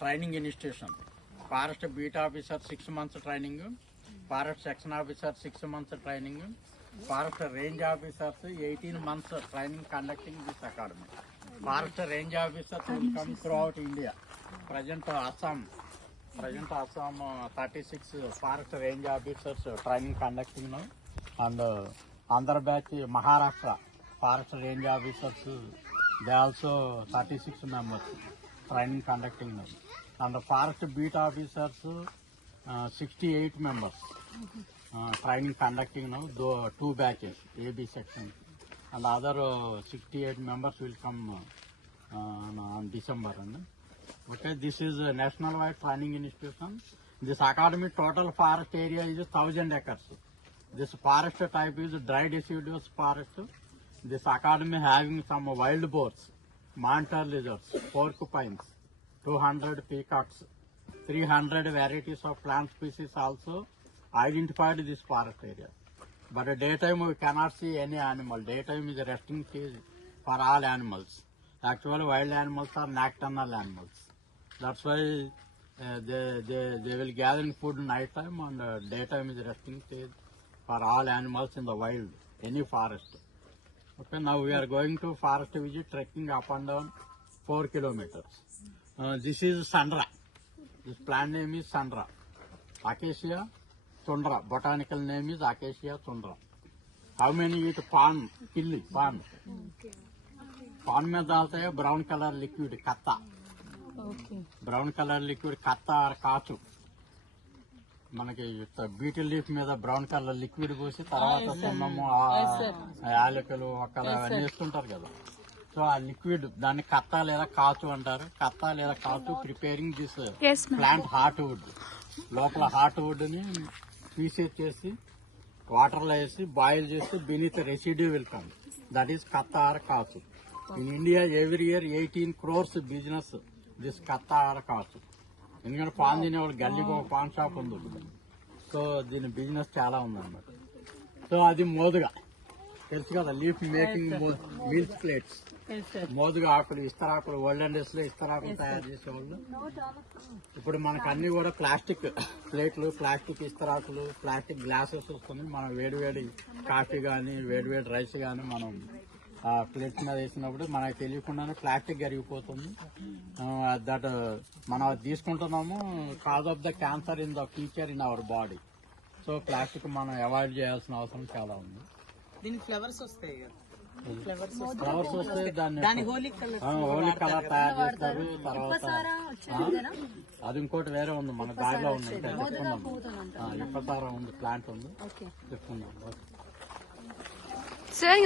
Training institution. Forest beat officer 6 months training, forest section officer 6 months training, forest range officers 18 months training conducting this academy. Forest range officers will come through out India. Present Assam 36 forest range officers training conducting now, and Andhra batch Maharashtra forest range officers, they also 36 members training conducting now, and the forest beat officers 68 members training conducting now, 2 batches AB section, and other 68 members will come on December. Okay, this is a national-wide training institution. This academy total forest area is 1000 acres. This forest type is dry deciduous forest. This academy having some wild boars, monitor lizards, porcupines, 200 peacocks, 300 varieties of plant species also identified this forest area. But at daytime we cannot see any animal. Daytime is a resting phase for all animals. Actually, wild animals are nocturnal animals. That's why they will gather in food night time, and daytime is resting stage for all animals in the wild, any forest. Okay, now we are going to forest visit, trekking up and down 4 kilometers. This is Sandra. This plant name is Sandra. Acacia tundra. Botanical name is Acacia tundra. How many eat pan? Killi, pan. पान में डालते हैं brown colour liquid कत्ता. Brown colour liquid కత్త or కాచు. మనకి beetle leaf మీద brown colour liquid పోసి తర్వాత సున్నము, యాలకులు, ఒక్కలు అవన్నీ వేస్తుంటారు కదా. సో ఆ లిక్విడ్ దాన్ని కత్త లేదా కాచు అంటారు. కత్త లేదా కాచు preparing this plant heartwood. లోపల హార్ట్ వుడ్ ని పీసెస్ చేసి వాటర్ లో వేసి బాయిల్ చేసి beneath residue will come. That is కత్త ఆర్ కాచు. In India, every year 18 crores business this katta or kachu. ఎందుకంటే పాన్ తినేవాళ్ళు గల్లీకి ఒక పాన్ షాప్ ఉంది. సో దీని బిజినెస్ చాలా ఉందన్నమాట. సో అది మోదుగా తెలుసు కదా, లీఫ్ మేకింగ్ మీల్స్ ప్లేట్స్. మోదుగా ఆకులు, ఇస్తరాకులు, ఓల్డెన్ డేస్ లో ఇస్తరాకులు తయారు చేసేవాళ్ళు. ఇప్పుడు మనకు అన్ని కూడా ప్లాస్టిక్ ప్లేట్లు, ప్లాస్టిక్ ఇస్తరాకులు, ప్లాస్టిక్ గ్లాసెస్ వస్తుంది. మనం వేడివేడి కాఫీ కానీ వేడివేడి రైస్ కానీ మనం ఆ ప్లేట్స్ మీద వేసినప్పుడు మనకు తెలియకుండానే ప్లాస్టిక్ కరిగిపోతుంది. దట్ మనం తీసుకుంటున్నాము cause of the cancer in the future in our body. So plastic మనం అవాయిడ్ చేయాల్సిన అవసరం చాలా ఉంది. ఫ్లవర్స్ వస్తాయి, దాన్ని హోలీ కలర్ తయారు చేస్తారు. తర్వాత అది ఇంకోటి వేరే ఉంది, మన దారిలో ఉంది, చెప్పుకున్నాము. ఇప్పసారం ఉంది, ప్లాంట్ ఉంది, చెప్పుకున్నాం.